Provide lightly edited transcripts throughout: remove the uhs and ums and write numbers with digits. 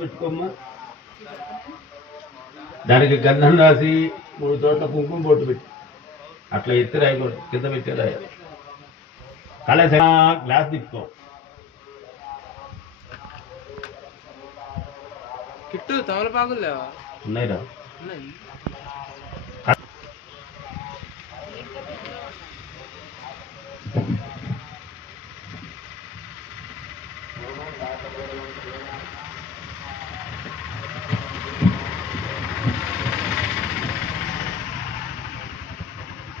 పెట్టుకోమ్మా. దానికి గంధం రాసి 3 చోట్ల కుంకుమ బొట్టు పెట్టి అట్లా ఎత్తి రాయకూడదు, కింద పెట్టి రాయాలి. కలశ గ్లాస్ తిప్పుకో. కిట్టు తమలపాకులు లేవా? ఉన్నాయిరా.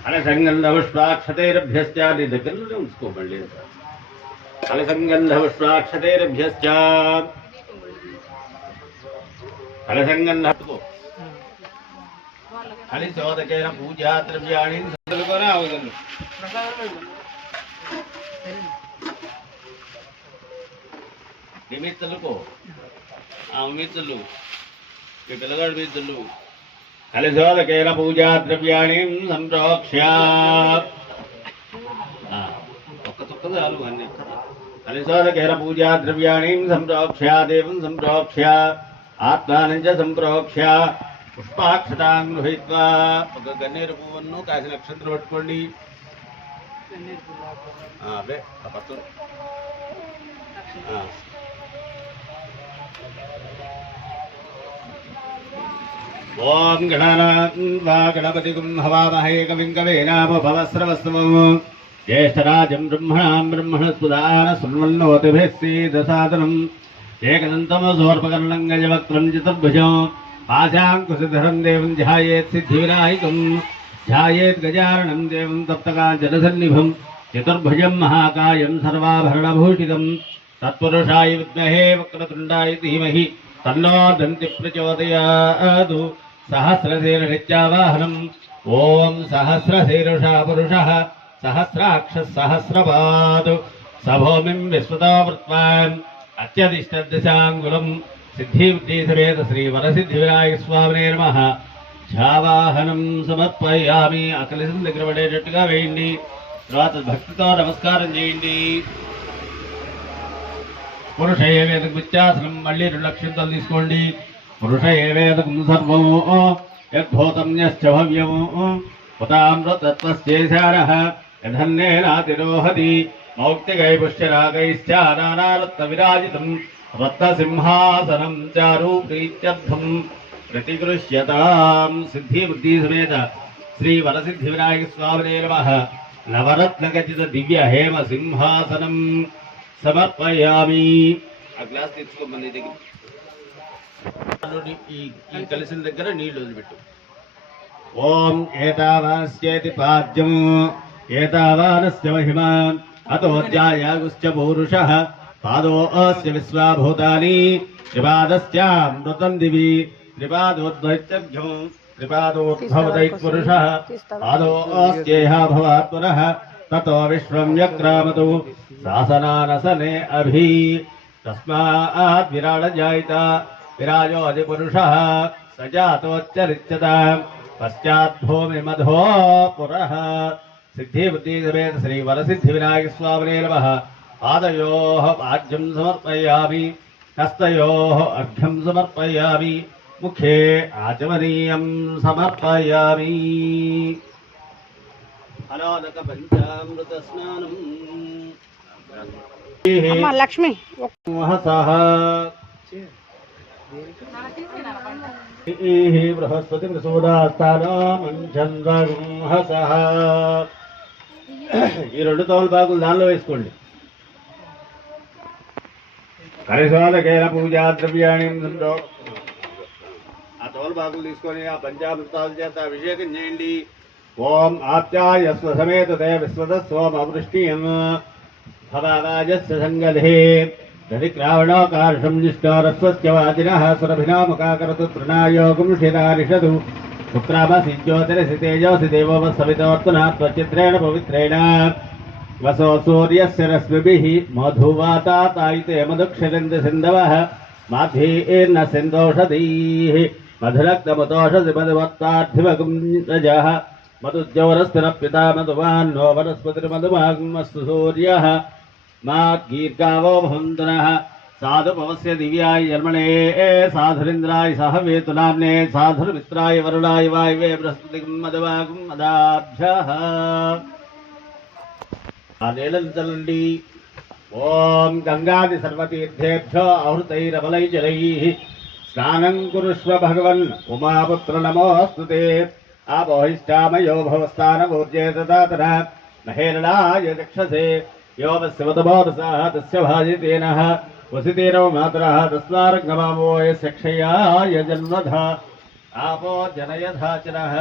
अलसंगंधपुष्पाक्षतैरभ्यश्च దగ్గరలోనే ఉంచుకోబడలే. अलसंगंधपुष्पाक्षतैरभ्यश्च अलसंगंधको हलिशोदकेन पूजा द्रव्याणि సంతలుకోనే అవగలను. నిమిత్తలుకో ఆ మిత్తులు ఈ పిల్లగాడు మిత్తులు कलशोदकेन पूजा द्रव्याणि संप्रोक्ष्य कलशोदकेन पूजा द्रव्याणि संप्रोक्ष्य देवं संप्रोक्ष्य आत्मानं च संप्रोक्ष्य पुष्पाक्षतां गृहीत्वा ఒక గన్నేరు పువ్వును కాసిన నక్షత్రం పట్టుకోండి. అదే ఆ పత్రం ओम गणपतिगुं हवामहे कविं कवीनामुपमस्रवस्तमं ज्येष्ठराजं ब्रह्मणां ब्रह्मणस्पदान सुमन्नोतिभिस्सीदसादनम् एकदन्तं सोर्पकर्णं गजवक्त्रं चतुर्भुजं पाशाङ्कुशधरं देवं ध्यायेत् सिद्धिविनायकं ध्यायेत् गजाननं देवं तप्तकाञ्चनसन्निभं चतुर्भुजं महाकायं सर्वाभरणभूषितं तत्पुरुषाय विद्महे वक्रतुण्डाय धीमहि तन्नो दन्ति प्रचोदयात् सहस्रशीर्षवाहनम् ओम सहस्रशीर्षः पुरुषः सहस्राक्षः सहस्रपात् सभूमिं विश्वतो वृत्वा अत्यधिष्ठद्दशाङ्गुलम् सिद्धिबुद्धिसमेत श्रीवरसिद्धिविनायक स्वामिने नमः. ఛావాహనం సమర్పయామి. అకలిసిన దగ్గర పడేటట్టుగా వేయండి. తర్వాత భక్తితో నమస్కారం చేయండి. పురుష ఏవేదకు విత్యాసనం మళ్ళీ 2 లక్షలు తీసుకోండి. పురుష ఏవేదకం సర్వం యద్భూతం యశ్చ భవ్యం ఉతామృతత్వస్యేశారః యధన్నేనాతిరోహతి మౌక్తికై పుష్యరాగైశ్చ నానారత్న విరాజితం రత్నసింహాసనం చారు ప్రీత్యర్థం प्रतिगृह्यतां. सिद्धि बुद्धि समेत श्री वरसिद्धि विनायक स्वामिने नमः. नवरत्नखचित दिव्य हेम सिंहासनं समर्पयामि. आ ग्लास తీసుకోమని దగ్గర ఈ కలిసిన దగ్గర నీళ్లు వదిలిపెట్టు. ఓం ఏతావాస్యేతి పాద్యం ఏతావానస్య మహిమా అతోజ్యాయాగుశ్చ పూరుషః పాదోస్య విశ్వాభూతాని త్రిపాదస్యామృతం దివి त्रिपादोद्वैत्यभ्यं त्रिपादोद्भवदैत्पुरुषः पादोऽस्येह भवात्मनः ततो विश्वं व्यक्रामतु शासनानसने अभि. तस्मात् विराडजायत विराजो अधिपुरुषः स जातोच्चरिच्यत पश्चात् भूमिमधो पुरः. सिद्धिबुद्धिसमेत श्री वरसिद्धिविनायक स्वामिने नमः. पादयोः पाद्यं समर्पयामि हस्तयोः अर्घ्यं समर्पयामि मुखे आचमनीयं समर्पयामि. अनादक पंचामृतस्नानं अम्मा लक्ष्मी महसः बृहस्पति प्रसूदास्थानं हसः. ఈ 2 తోలుపాకులు దానిలో వేసుకోండి. కలశోదకేన పూజా ద్రవ్యాణి ఆ తోలుబాకులు తీసుకొని ఆ పంచామృతాల చేత అభిషేకం చేయండి. ఓం ఆప్యాయస్వ సమేతతే విశ్వతస్వమవృష్టియం భవాజస్య సంగధే దధిక్రావణోకార్షం జిష్ణోరస్వస్య వాజినః సురభినాముకాకరతు తృణాయోగం శిరారిషదు శుక్రామసి జ్యోతిరసి తేజోసి దేవో సవితోర్తునా త్వచిత్రేణ పవిత్రేణ वसो सूर्यस्य रश्मिभिः मधुवातातायिते मधुक्षरन्ति सिन्धवः माध्येर्न सिन्धोषधीः मधुरक्तमतोषधि मधुवत्तार्थिवगुं रजः मधुज्योरस्तिरप्युता मधुवान्नो वनस्पतिर्मधुमाग्मस्तु सूर्यः माद्गीर्गावो भवन्तुनः साधुपवस्य दिव्याय जन्मने साधुरिन्द्राय सहवेतुनाम्ने साधुर्मित्राय वरुणाय वायवे बृहस्पतिं मदवागुं मदाभ्यः आनेलंचलंडी ओम गंगादि सर्वतीर्थेभ्यो आहृतैरबलै जलैः स्नानं कुरुष्व भगवन् उमापुत्र नमोऽस्तुते आपोहिष्ठामयो भवस्थानमूर्जे तदातर महेरणाय चक्षसे यो वस्यवतमोरसः तस्य भाजितेनः वसितेनो मातरः तस्मारङ्गमामो यस्य क्षयाय जन्मध आपो जनयधाचरः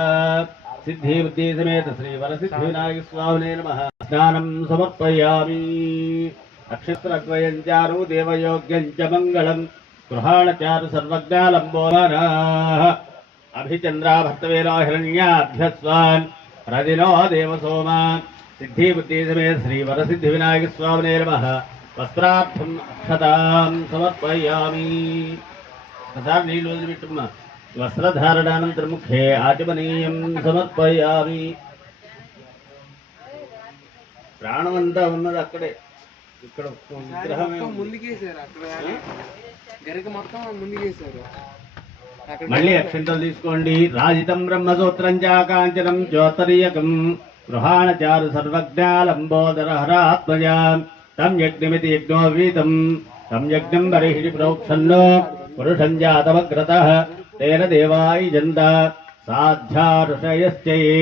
सिद्धिबुद्धि समेत श्री वरसिद्धिविनायक स्वामिने नमः स्नानं समर्पयामि नक्षत्रद्वयं चारु देवयोग्यं च मङ्गलं गृहाणचारु सर्वज्ञालम्बोधनाः अभिचन्द्रा भर्तवेनो हिरण्याभ्यस्वान् रदिनो देवसोमा सिद्धिबुद्धि समेत श्री वरसिद्धिविनायक स्वामिने नमः वस्त्रार्थम् अक्षतां समर्पयामि तथा नीलु बिट्टुम्मा वस्त्रधारणानन्तरं मुखे आचमनीयं समर्पयामि ప్రాణమంతా ఉన్నది అక్కడే ఇక్కడ విగ్రహమే ముందుకేసారు అక్కడ గరిక మొత్తం ముందుకేసారు మళ్ళీ అక్షంతలు తీసుకోండి రాజితం బ్రహ్మసూత్రం చాకాంచనం జ్యోతరీయకం గృహాణచారు సర్వజ్ఞాలంబోదరహరాత్మజ తం యజ్ఞమితి యజ్ఞోవీతం తం యజ్ఞం బర్హిషి ప్రోక్షన్నో పురుషం జాతమగ్రతః తేన దేవాయ జంత సాధ్యా ఋషయశ్చయే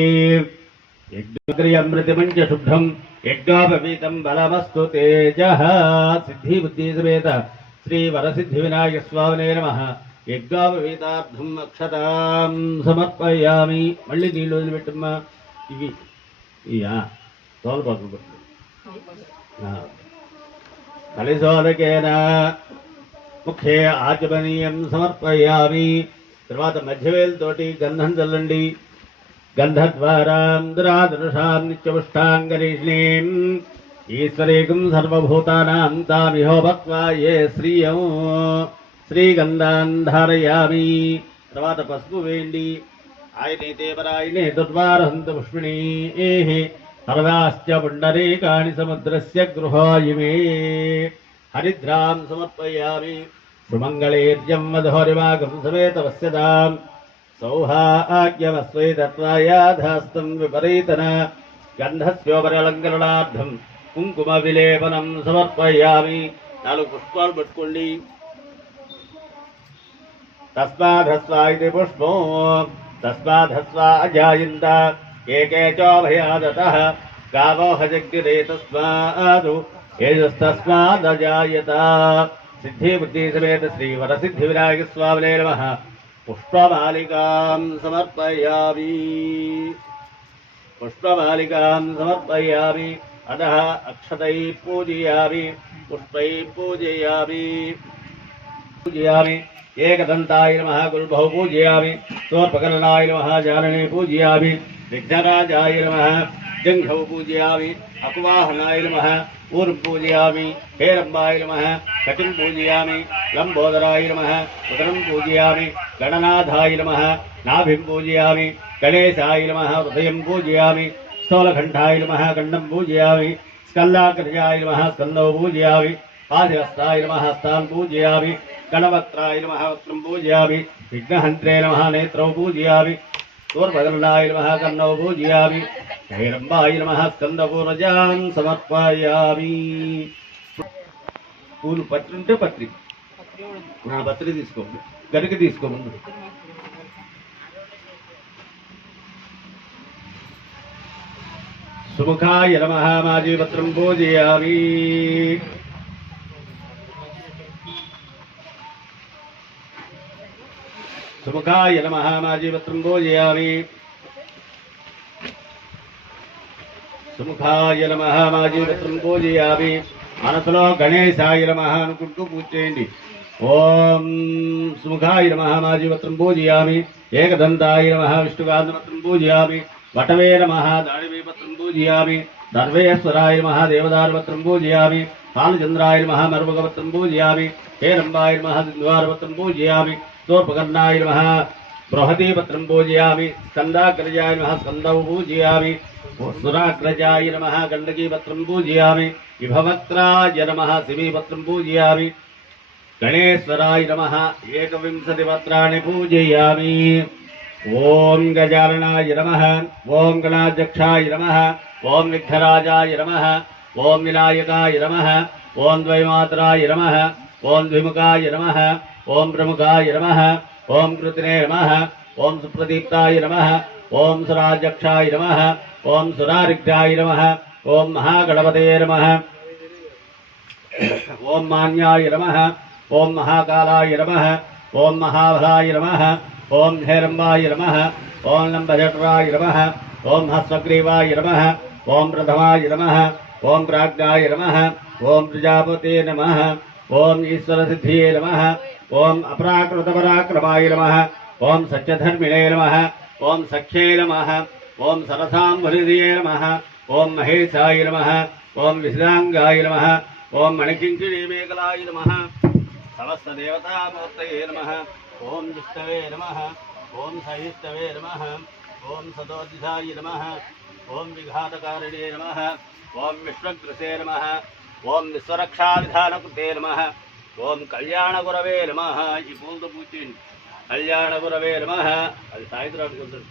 యజ్ఞక్రియమృతిమంచ శుద్ధం యజ్ఞోపవీతం బలమస్తు తేజః సిద్ధిబుద్ధి సమేత శ్రీ వరసిద్ధివినాయక స్వామినే నమః యజ్ఞోపవీతార్థం అక్షతాం సమర్పయామి మళ్ళీ నీళ్ళు వదిలిపెట్టమ్మా ఇవి తోలపాకు కలిశోదకేన ముఖే ఆచమనీయం సమర్పయామి తర్వాత మధ్యవేలుతోటి గంధం చల్లండి గంధద్వారాం దురాదృశాం నిత్యపుష్టాంగరీష్ణీం ఈశ్వరేకం సర్వభూతానాం తామిహో భక్త్వా ఏ శ్రీయం శ్రీగంధాన్ ధారయామి తర్వాత పసుపు వేయండి ఆయనైతే పరాయణే దుర్వారహంత పుష్పిణీ హరదాశ్చ పుండరీకాణి సముద్రస్య గృహాయిమే హరిద్రాం సమర్పయామి సుమంగళేర్యం మధోరిమాగం సమేత వస్యదాం సౌహాగ్యమస్వై దత్వాయాధాస్తం విపరీతన గంధస్యోపరలంకరణార్థం కుంకుమ విలేపనం సమర్పయామి 4 పుష్పాలు పట్టుకోండి తస్మాధస్వా ఇది పుష్పం తస్మాధస్వా అజాయంత ఏకే చోభయాదతః గావో హజగ్రే తస్మాదు ఏజస్తస్మాదజాయత సిద్ధిబుద్ధి సమేత శ్రీ వరసిద్ధి వినాయక స్వామినే నమః పుష్పమాలికాం సమర్పయామి అతః అక్షతై పూజయామి పుష్పై పూజయామి ఏకదంతాయ నమః గురుభౌ పూజయామి తోర్పకర్ణాయ నమః జాననే పూజయామి విఘ్నరాజాయ నమః జంఘౌ పూజయామి అకువాహనాయ నమః ఊర్ం పూజయామి హేరంబాయ నమః కటిం పూజయామి లంబోదరాయ నమః ఉదరం పూజయామి గణనాథాయ నమః నాభిం పూజయామి గణేశాయ నమః హృదయం పూజయామి స్థూలకంఠాయ నమః గండం పూజయామి స్కందాగ్రజాయ నమః స్కందౌ పూజయామి పాదహస్తాయ నమః హస్తాన్ పూజయామి గణవక్త్రాయ నమః వక్త్రం పూజయామి విఘ్నహంత్రే నమః నేత్రౌ పూజయామి తూర్భగర్ణాయ నమః కర్ణౌ పూజయామి హైరంబాయ నమః స్కందపూర్వజాం సమర్పయామి పూలు పత్రి ఉంటే పత్రి నా పత్రి తీసుకో గరిక తీసుకో ముందు సుముఖాయ నమః మాజీపత్రం పూజయామి సుముఖాయ నమః మాజీపత్రం పూజయామి సుముఖాయ నమః మాజీపత్రం పూజయామి మనసులో గణేశాయ నమః అనుకుంటూ పూజ చేయండి ఓం సుముఖాయ నమః మాజీపత్రం పూజయామి ఏకదంతాయ నమః విష్ణుకాంతపత్రం పూజయామి వటవే నమః దాడివీపత్రం పూజయామి సర్వేశ్వరాయ నమః దేవదారుపత్రం పూజయామి పాలచంద్రాయ నమః మరుమగపత్రం పూజయామి హేరంబాయ నమః సింధువారపత్రం పూజయామి తోర్పకర్ణాయ నమః బృహదీపత్రం పూజయామి స్కందాగ్రజాయ నమః స్కందౌ పూజయామి సురాగ్రజాయ నమః గండకీపత్రం పూజయామి విభవక్త్రాయ నమః శివీపత్రం పూజయామి गणेश्वराय नमः 21 पत्राणि पूजयामि। ओम गजाननाय नमः, ओम गणाध्यक्षाय नमः, ओम विघ्नराजाय नमः, ओम विनायकाय नमः, ओम द्वैमातराय नमः, ओम द्विमुखाय नमः, ओम प्रमुखाय नमः, ओम कृतिने नमः, ओम सुप्रदीप्ताय नमः, ओम सुराध्यक्षाय नमः, ओम सुरारिग्धाय नमः, ओम महागणपते नमः, ओम मान्याय नमः, ओम महाकालाय नमः, ओम महाबलाय नमः, ओम हेरंबाय नमः, ओम लंबजटराय नमः, ओम हस्वग्रीवाय नमः, ओम प्रथमाय नमः, ओम प्राज्ञाय नमः, ओम प्रजापते नमः, ओम ईश्वरसिद्धिये नमः, ओम अपराकृतपराक्रमाय नमः, ओम सत्यधर्मिणे नमः, ओम सख्ये नमः, ओम सरसाम्बुहृदये नमः, ओम महेशाय नमः, ओम विश्रांगाय नमः, ओम मणिकिंकिणीमेकलाय नमः, समस्त देवतामूर्तये नमः, ओम विष्णवे नमः, ओम सहिष्णवे नमः, ओम सदोदिशाय नमः, ओम विघातकारिणे नमः, ओम विश्वग्रसे नमः, ओम विश्वरक्षाविधानकृते नमः, ओम कल्याणगुरवे नमः। ఈ పూలతో పూజ చేయండి। కళ్యాణగురవే నమః। అది సాయంత్రానికి వస్తుంది।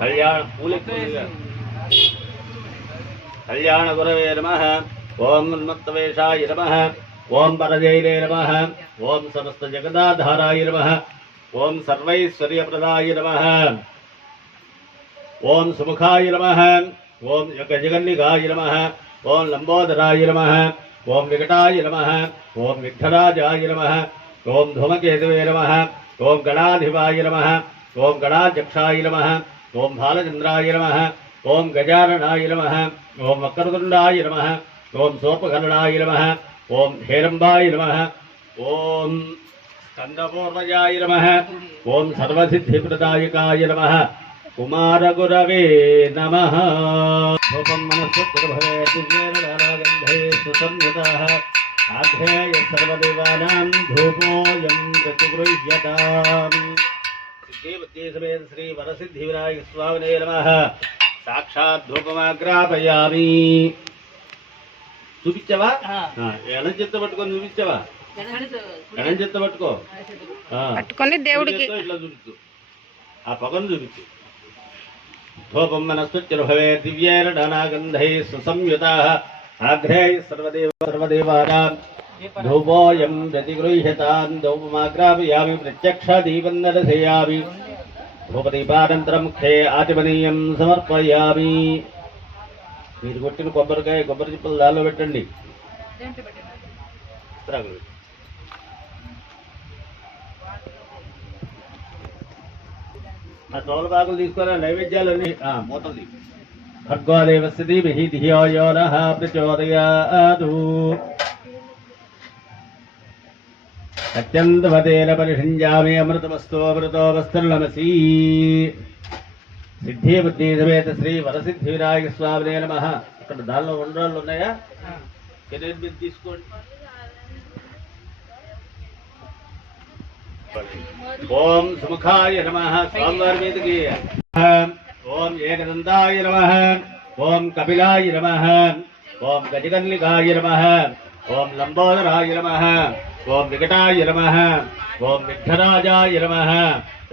కళ్యాణ పూలే కళ్యాణగురవే నమః। ఓం ఉన్మత్తవేషాయ నమః, ఓం పరజైనే నమః, ఓం సమస్త జగదాధారాయ నమః, ఓం సర్వైశ్వర్యప్రదాయ నమః, ఓం సుముఖాయ నమః, ఓం గజగన్నికాయ నమః, ఓం లంబోదరాయ నమః, ఓం వికటాయ నమః, ఓం విఘ్నరాజాయ నమః, ఓం ధూమకేతువే నమః, ఓం గణాధిపాయ నమః, ఓం గణాధ్యక్షాయ నమః, ఓం బాలచంద్రాయ నమః, ఓం గజాననాయ నమః, ఓం వక్రతుండాయ నమః, ఓం సోపకర్ణాయ నమః, ఓం హేరంబాయ నమః, ఓం స్కందపూర్వజాయ నమః, ఓం సర్వసిద్ధిప్రదాయకాయ నమః, కుమారగురవే నమః। రూపం మనస్సుభవే దివ్యేన సుసంయుతః ఆధ్యేయ సర్వదేవానాం ధూపోయం ప్రతిగృహ్యతాం। సిద్ధిబుద్ధి సమేత శ్రీ వరసిద్ధి వినాయక స్వామినే నమః। సాక్షాత్ ధూపమాగ్రాపయామి। చూపించావా? ఎడం చేత్తో పట్టుకొని చూపించావా? ఎడం చేత్తో పట్టుకో, పట్టుకొని దేవుడికి ఇట్లా చూపించు, ఆ పొగను చూపించు। ధూపం మనస్తుభవే దివ్యేరడానాగంధై సుసంయుతః ఆఘ్రేయ సర్వదేవానాం ధూపోయం ప్రతిగృహ్యతాం। ధూపమాగ్రాపయామి ప్రత్యక్ష దీపం దర్శయామి। ధూపదీపానంతరం ముఖే ఆచమనీయం సమర్పయామి। మీరు కొట్టిన కొబ్బరికాయ కొబ్బరి చిప్పలు దానిలో పెట్టండి। ఆ తోలబాగులు తీసుకొని నైవేద్యాలన్నీ మూతలు భర్గోదేవస్య ధీమహి ధియో యో నః ప్రచోదయాత్। అత్యంతవతేన పరిషింజామి అమృతమస్తు అమృతో వస్తుర్నమసి। సిద్ధి బుద్ధి సమేత శ్రీ వరసిద్ధి వినాయక స్వామినే నమః। అక్కడ దానిలో ఉండ్రాళ్ళు ఉన్నాయా? ఎనిమిది తీసుకోండి। ఓం సుముఖాయ నమః, స్వామివారి మీదకి। ఓం ఏకదంతాయ నమః, ఓం కపిలాయ నమః, ఓం గజగన్నికాయ నమః, ఓం లంబోదరాయ నమః, ఓం వికటాయ నమః, ఓం విఘ్నరాజాయ నమః,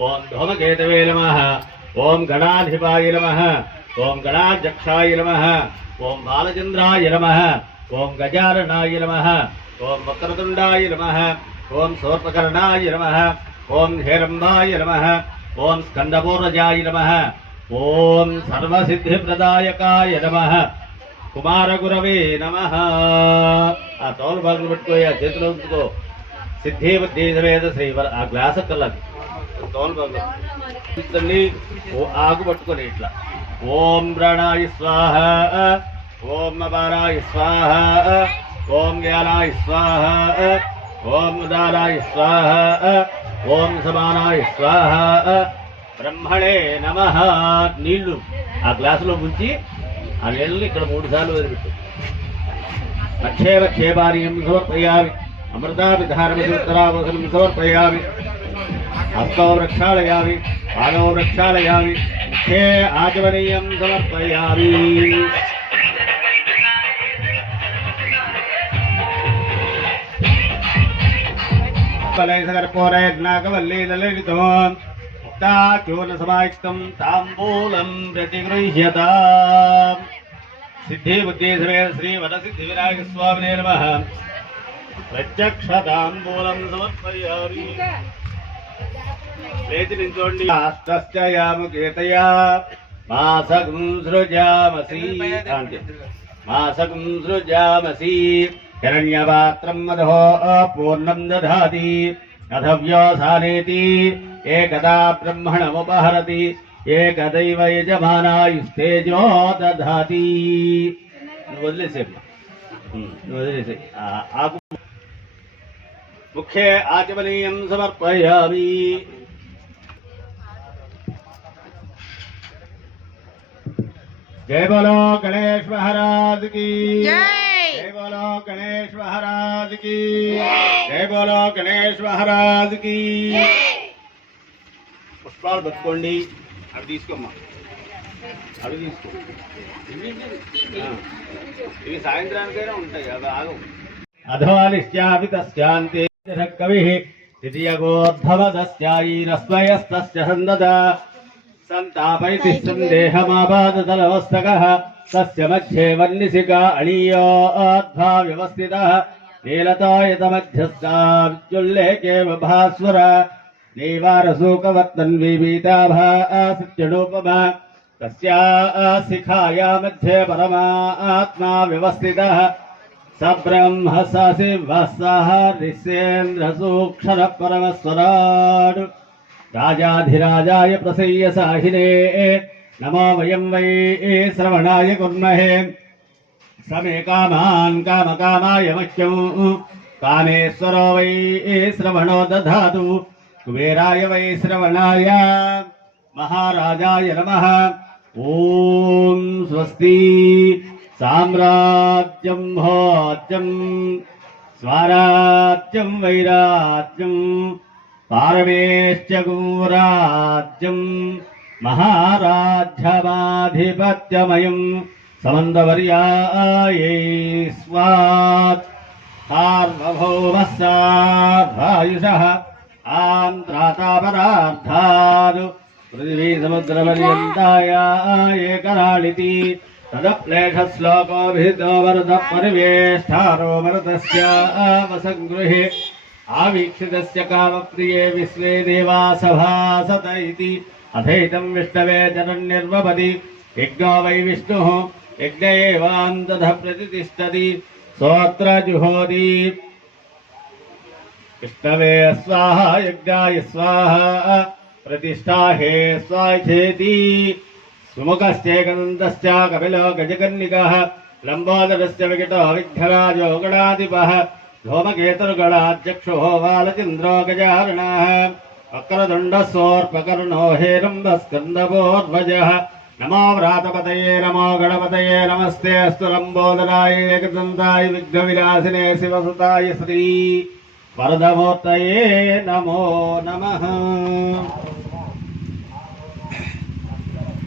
ఓం ధూమకేతవే నమః, ఓం గణాధిపాయ నమః, ఓం గణాధ్యక్షాయ నమః, ఓం బాలచంద్రాయ నమః, ఓం గజాననాయ నమః, ఓం వక్రతుండాయ నమః, ఓం సోర్పకర్ణాయ నమః, ఓం హేరంబాయ నమః, ఓం స్కందపూర్వజాయ నమః, ఓం సర్వసిద్ధిప్రదాయకాయ నమః, కుమారగురవే నమః। ఆ తోలు బాగులు పెట్టుకో, ఆ చేతిలో ఉంచుకో। సిద్ధి బుద్ధి సమేత శ్రీ ఆ గ్లాస్ కల్లది తోలు బాగులు తీసుకోండి। ఆకు పట్టుకొని ఇట్లా ఓం ప్రాణాయ స్వాహ, ఓం అపారాయ స్వాహ, ఓం జ్ఞానాయ స్వాహ, ఓం ఉదారాయ స్వాహ, ఓం సమానాయ స్వాహ, బ్రహ్మణే నమః। నీళ్లు ఆ గ్లాసులో ముంచి ఆ నీళ్ళని ఇక్కడ 3 సార్లు వదిలిపెట్టు। అక్షేమ క్షేపానీయం సమర్పయామి, అమృతాభిధారమసూత్తరావసనం సమర్పయామి। హస్తో ప్రక్షాళయామి, పాదో ప్రక్షాళయామి, ముఖే ఆచమనీయం సమర్పయామి। फलैसकर्पूरैर्नागवल्लीदलितो मुक्ताचूर्णसमायुक्तं ताम्बूलं प्रतिगृह्यता सिद्धि बुद्धि समेत श्री वरसिद्धिविनायक स्वामिने नमः प्रत्यक्षताम्बूलं समर्पयामि लेति निंचोंडि अष्टस्य यामुकेतया मासकं सृजामसि मासकं सृजामसि हिरण्यपात्रं मधो पूर्णं दधाति अथ व्योसानेति एकदा ब्रह्मणमुपहरति एकदैव यजमानायुस्तेजो दधाति वदिलेसे मुख्ये आचमनीयं समर्पयामि जय बोलो गणेश महाराज की जय बोलो गणेश महाराज की जय बोलो गणेश महाराज की పుష్పాలు పట్టుకోండి అవి తీసుకోమ్మా అవి తీసుకో ఇవి సాయంత్రానికైనా ఉంటాయి అవి ఆగవు అధోలిశ్చాపి తస్యాంతే కవిః ద్వితీయగోద్భవదస్యాయీరస్వయస్తస్య సందద సంతాపైతి సందేహమాపాదతలవస్తకః తస్య మధ్యే వన్నిసికా అళీయోద్భా వ్యవస్థితః నీలతాయతమధ్యస్థా విద్యుల్లేకేవ భాస్వర नैवारसूकवत्तन्विभीताभासित्यणुपमा तस्या शिखाया मध्ये परमात्मा व्यवस्थितः स ब्रह्म स शिवः सः ऋष्येन्द्रसूक्षरः परमस्वराट् राजाधिराजाय प्रसय्य साहिने नमो वयं वै श्रवणाय कुर्महे समे कामान् कामकामाय मह्यं कामेश्वरो वै श्रवणो दधातु कुबेराय वै श्रवणाय महाराजाय नमः ॐ स्वस्ति साम्राज्यं भोज्यं स्वाराज्यं वैराज्यं पारमेश्चगुराज्यं महाराज्यमाधिपत्यमयं समन्तवर्यायै स्वात् सार्वभौमः सार्वायुषः आन्ध्रातापरार्थाद् पृथिवी समुद्रपर्यन्ताय एकराळिति तदप्लेशश्लोकोभितो वरदः परिवेष्टारो मरुतस्य वसङ्गृहे आवीक्षितस्य कामप्रिये विश्वे देवा सभासत इति अथैतं विष्णवे जनन्निर्वपति यज्ञो वै विष्णुः यज्ञ एवान्ततः प्रतिष्ठति सोऽत्र जुहोति विष्णवे स्वाहा यज्ञाय स्वाहा प्रतिष्ठा हे स्वाहेति सुमुखश्चेकदन्तश्च कपिलो गजकर्णिकः लम्बोदरस्य विकटो विघ्नराजो गणाधिपः धूमकेतुर्गणाध्यक्षो बालचन्द्रो गजारणः वक्रतुण्डः हेरम्बस्कन्दपोर्वजः नमो व्रातपतये नमो गणपतये नमस्ते अस्तु लम्बोदराय एकदन्ताय विघ्नविनाशिने शिवसुताय श्री वरदमूर्तये नमो नमः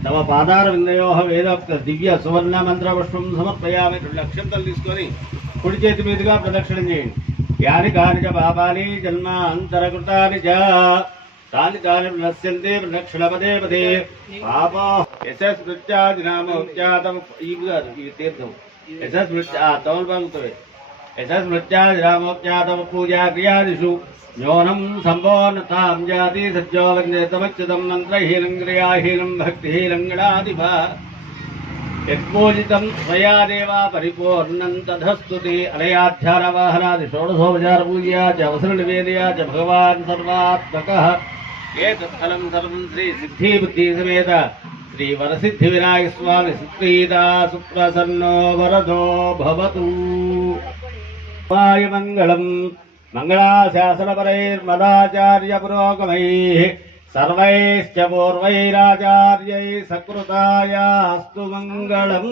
तव पादारविन्दयोः वेदोक्त दिव्य सुवर्ण मंत्रपुष्पं समर्पयामि लक्ष्यंतలు తీసుకొని కుడి చేతి మీదుగా ప్రదక్షిణ చేయండి యాని కాని చ పాపాని జన్మాంతరకృతాని చ తాని తాని నశ్యంతే ప్రదక్షిణపదే పదే పాపో యశస్మృత్యాదినామోక్త్యాతం ఈ తీర్థం యశస్మృత్యా తౌల్పంతవే यशस्मृत्यादिरामोक्त्यातम पूजा क्रियादिषु न्यूनं सम्पूर्णतां जाति सज्जो वन्देतमच्युतं मन्त्रहीनं क्रियाहीनं भक्तिहीनं गणाधिपा यत्पूजितं स्वया देवा परिपूर्णं तदस्तु ते अलयाध्यानवाहनादि षोडशोपचारपूजया च अवसरनिवेदया च भगवान् सर्वात्मकः एतत्फलं सर्वं श्रीसिद्धिबुद्धिसमेत श्रीवरसिद्धिविनायक स्वामी सुप्रीता सुप्रसन्नो वरदो भवतु मंगलम मंगलाशासनपरैर्मदाचार्य पुरोगमैः सर्वैश्च पूर्वैराचार्यैः सकृतायास्तु मंगलम्।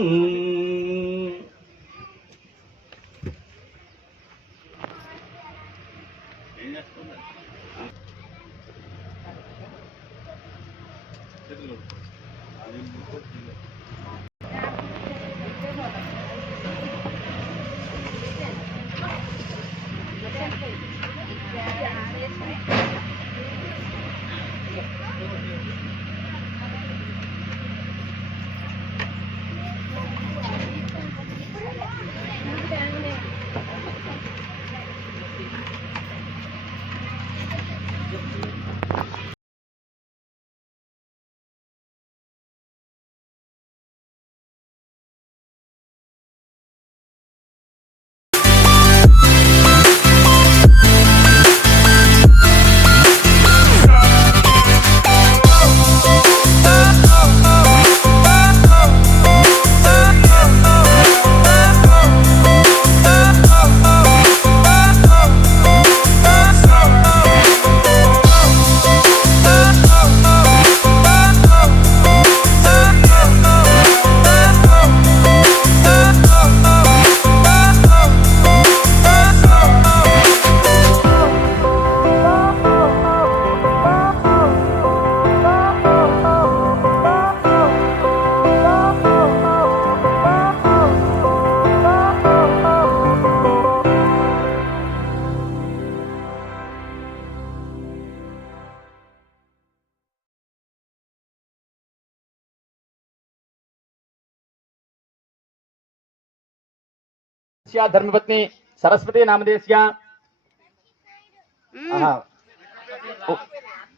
ధర్మపత్ని సరస్వతి నామధేస్య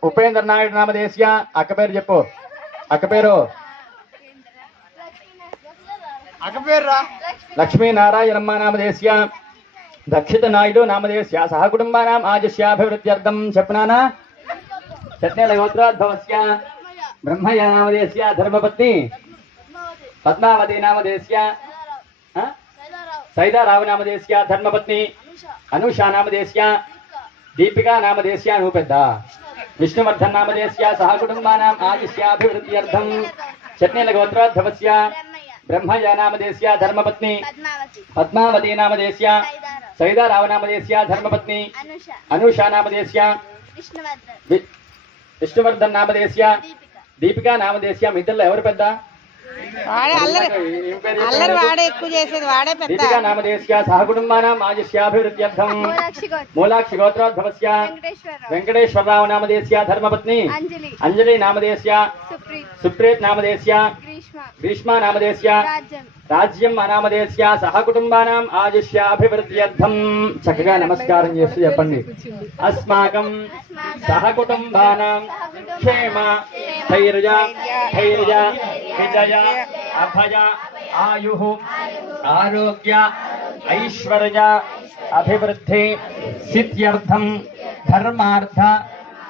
ఉపేంద్ర నాయుడు నామధేస్య అక్క పేరు చెప్పు అక్క పేరు లక్ష్మీనారాయణమ్మ నామధేస్య దక్షిత నాయుడు నామధేస్య సహ కుటుంబానాం ఆజస్యాభివృద్ధ్యర్థం చెప్పనానా చట్నేల గోత్రోద్భవస్య బ్రహ్మయ్య నామధేస్య ధర్మపత్ని పద్మావతి నామధేస్య సైదారావు నామధేస్య ధర్మపత్ని అనూషా నామధేస్య దీపికా నామధేస్య నువ్వు పెద్ద విష్ణువర్ధన్ నామధేస్య సహ కుటుంబానాం ఆయుష్యాభివృద్ధ్యర్థం చట్నేల గోత్రోద్భవస్య బ్రహ్మయ్య నామధేస్య ధర్మపత్ని పద్మావతి నామధేస్య సైదారావు నామధేస్య ధర్మపత్ని అనూషా నామధేస్య విష్ణువర్ధన్ నామధేస్య దీపికా నామధేస్య మీ ఇద్దరిలో ఎవరు పెద్ద వాడే అల్లరి వాడే ఎక్కువ చేసేది వాడే పెద్ద దీపికా నామధేస్య సహ కుటుంబానాం ఆయుష్యాభివృద్ధ్యర్థం మూలాక్షి గోత్రోద్భవస్య వెంకటేశ్వరరావు నామధేస్య ధర్మపత్ని అంజలి నామధేస్య సుప్రీత్ నామధేస్య గ్రీష్మా నామధేస్య రాజ్యం అనామధేస్య సహ కుటుంబానాం ఆయుష్యాభివృద్ధ్యర్థం చక్కగా నమస్కారం చేస్తూ చెప్పండి అస్మాకం సహ కుటుంబానాం క్షేమ ధైర్య విజయ అభయ ఆయుః ఆరోగ్య ఐశ్వర్య అభివృద్ధి సిద్ధ్యర్థం ధర్మార్థ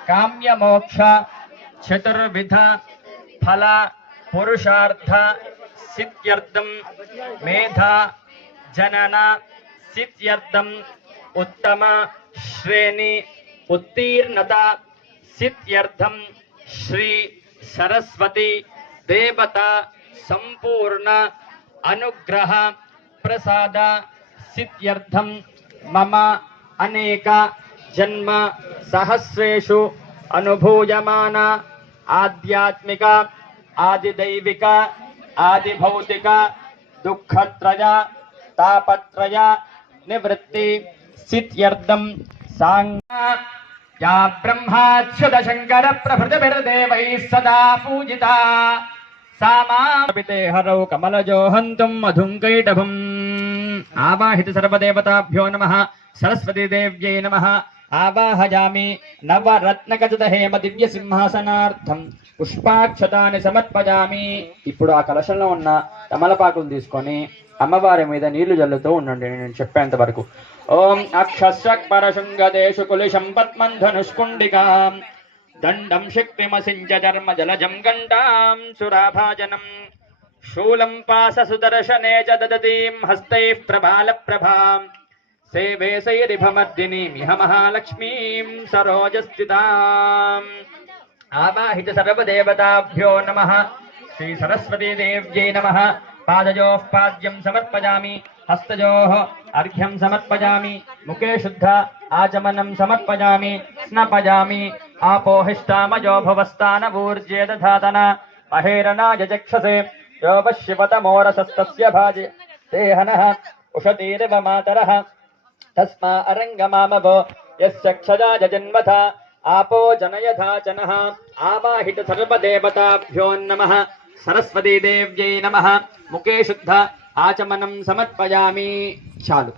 కామ్యమోక్ష చతుర్విధ ఫల పురుషార్థ సిద్ధ్యర్థం మేధా జనన సిద్ధ్యర్థం ఉత్తమ శ్రేణి ఉత్తీర్ణత సిద్ధ్యర్థం శ్రీ సరస్వతి దేవత సంపూర్ణ అనుగ్రహ ప్రసాద సిద్ధ్యర్థం మమ అనేక జన్మ సహస్రేషు అనుభూయమాన ఆధ్యాత్మిక ఆదిదైవిక ఆదిభౌతిక దుఃఖత్రయ తాపత్రయ నివృత్తి సిద్ధ్యర్థం యా బ్రహ్మాచ్యుత శంకర ప్రభృతిభిర్దేవైః సదా పూజితా సా మాపితే హరౌ కమలజో హంతుం మధుంకైటభం ఆవాహిత సర్వదేవతాభ్యో నమః సరస్వతీ దేవ్యై నమః ఆవాహయామి నవరత్నకచిత హేమ దివ్య సింహాసనార్థం పుష్పాక్షతాన్ని సమర్పయామి. ఇప్పుడు ఆ కలశంలో ఉన్న తమలపాకులు తీసుకొని అమ్మవారి మీద నీళ్లు జల్లుతూ ఉండండి నేను చెప్పేంత వరకు. ఓం అక్షస్వక్పరశృంగదేశు కులిశం పద్మం ధనుష్కుండికాం దండం శక్తిమసించ జర్మ జలజం గంటాం సురాభాజనం శూలం పాస సుదర్శనే చ దదతీం హస్తైః ప్రభాల ప్రభాం సేవే సైరిభమర్దినీమిహ మహాలక్ష్మీం సరోజస్థితాం. ఆవాహిత సర్వదేవతాభ్యో నమః. శ్రీ సరస్వతీ దేవ్యై నమః. పాదయోః పాద్యం సమర్పయామి, హస్తయోః అర్ఘ్యం సమర్పయామి, ముఖే శుద్ధ ఆచమనం సమర్పయామి, స్నపయామి. ఆపోహిష్టామయో భవస్థానవూర్జే దధాతన మహేరణాయ చక్షసే యో వశ్యవతమోరసస్తస్య భాజే దేహనః ఉషతీరివ మాతరః తస్మా అరంగమామవో యస్య క్షజాయ జన్మథ ఆపో జనయథా జనః. ఆవాహిత సర్వదేవతాభ్యో నమః. సరస్వతీ దేవ్యై నమః. ముఖే శుద్ధ ఆచమనం సమర్పయామి. చాలు.